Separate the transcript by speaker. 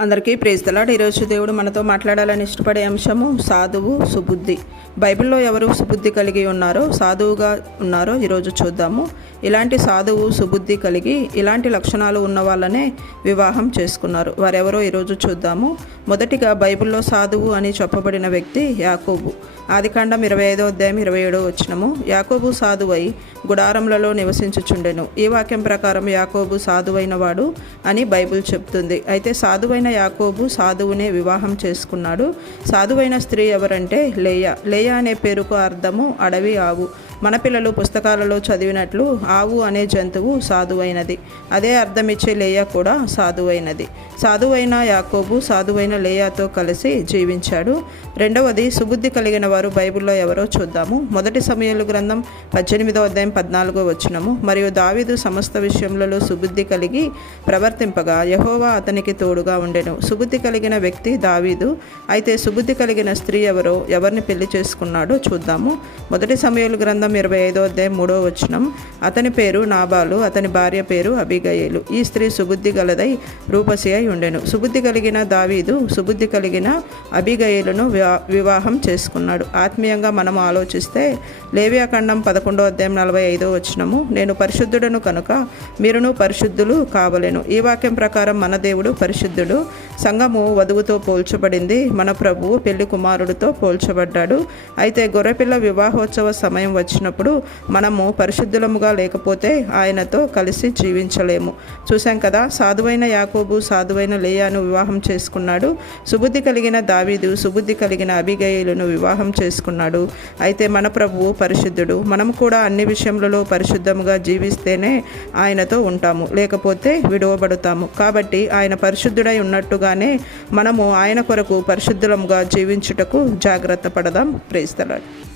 Speaker 1: అందరికీ ప్రేస్తలాడు ఈరోజు దేవుడు మనతో మాట్లాడాలని ఇష్టపడే అంశము సాధువు సుబుద్ధి. బైబిల్లో ఎవరు సుబుద్ధి కలిగి ఉన్నారో సాధువుగా ఉన్నారో ఈరోజు చూద్దాము. ఇలాంటి సాధువు సుబుద్ధి కలిగి ఇలాంటి లక్షణాలు ఉన్న వాళ్ళనే వివాహం చేసుకున్నారు. వారెవరో ఈరోజు చూద్దాము. మొదటిగా బైబిల్లో సాధువు అని చెప్పబడిన వ్యక్తి యాకోబు. ఆదికాండం ఇరవై ఐదో అధ్యాయం ఇరవై ఏడో వచ్చినము యాకోబు సాధువై గుడారములలో నివసించుచుండెను. ఈ వాక్యం ప్రకారం యాకోబు సాధువైన వాడు అని బైబిల్ చెప్తుంది. అయితే సాధువైన యాకోబు సాధువునే వివాహం చేసుకున్నాడు. సాధువైన స్త్రీ ఎవరంటే లేయ. లేయ అనే పేరుకు అర్థము అడవి ఆవు. మన పిల్లలు పుస్తకాలలో చదివినట్లు ఆవు అనే జంతువు సాధువైనది. అదే అర్థమిచ్చే లేయ కూడా సాధువైనది. సాధువైన యాకోబు సాధువైన లేయాతో కలిసి జీవించాడు. రెండవది సుబుద్ధి కలిగిన వారు బైబిల్లో ఎవరో చూద్దాము. మొదటి సమయాలు గ్రంథం పద్దెనిమిదో అధ్యాయం పద్నాలుగో వచ్చినము మరియు దావీదు సమస్త విషయములలో సుబుద్ధి కలిగి ప్రవర్తింపగా యహోవా అతనికి తోడుగా ఉండెను. సుబుద్ధి కలిగిన వ్యక్తి దావీదు. అయితే సుబుద్ధి కలిగిన స్త్రీ ఎవరో ఎవరిని పెళ్ళి చేసుకున్నాడో చూద్దాము. మొదటి సమయాలు గ్రంథం ఇరవై ఐదో అధ్యాయం మూడో వచనం. అతని పేరు నాబాలు అతని భార్య పేరు అబిగయేలు. ఈ స్త్రీ సుబుద్ధి గలదై రూపసి అయి ఉండెను. సుబుద్ధి కలిగిన దావీదు సుబుద్ధి కలిగిన అబిగయేలును వివా- వివాహం చేసుకున్నాడు. ఆత్మీయంగా మనం ఆలోచిస్తే లేవ్యాఖండం పదకొండో అధ్యాయం నలభై ఐదో వచనము నేను పరిశుద్ధుడను కనుక మీరును పరిశుద్ధులు కావలేను. ఈ వాక్యం ప్రకారం మన దేవుడు పరిశుద్ధుడు. సంఘము వధువుతో పోల్చబడింది. మన ప్రభువు పెళ్ళి కుమారుడితో పోల్చబడ్డాడు. అయితే గొర్రెపిల్ల వివాహోత్సవ సమయం వచ్చి వచ్చినప్పుడు మనము పరిశుద్ధులముగా లేకపోతే ఆయనతో కలిసి జీవించలేము. చూసాం కదా సాధువైన యాకోబు సాధువైన లేయాను వివాహం చేసుకున్నాడు. సుబుద్ధి కలిగిన దావీదు సుబుద్ధి కలిగిన అభిగయులను వివాహం చేసుకున్నాడు. అయితే మన ప్రభువు పరిశుద్ధుడు. మనం కూడా అన్ని విషయములలో పరిశుద్ధముగా జీవిస్తేనే ఆయనతో ఉంటాము లేకపోతే విడువబడతాము. కాబట్టి ఆయన పరిశుద్ధుడై ఉన్నట్టుగానే మనము ఆయన కొరకు పరిశుద్ధులముగా జీవించుటకు జాగ్రత్త పడదాం. ప్రేస్తలాడు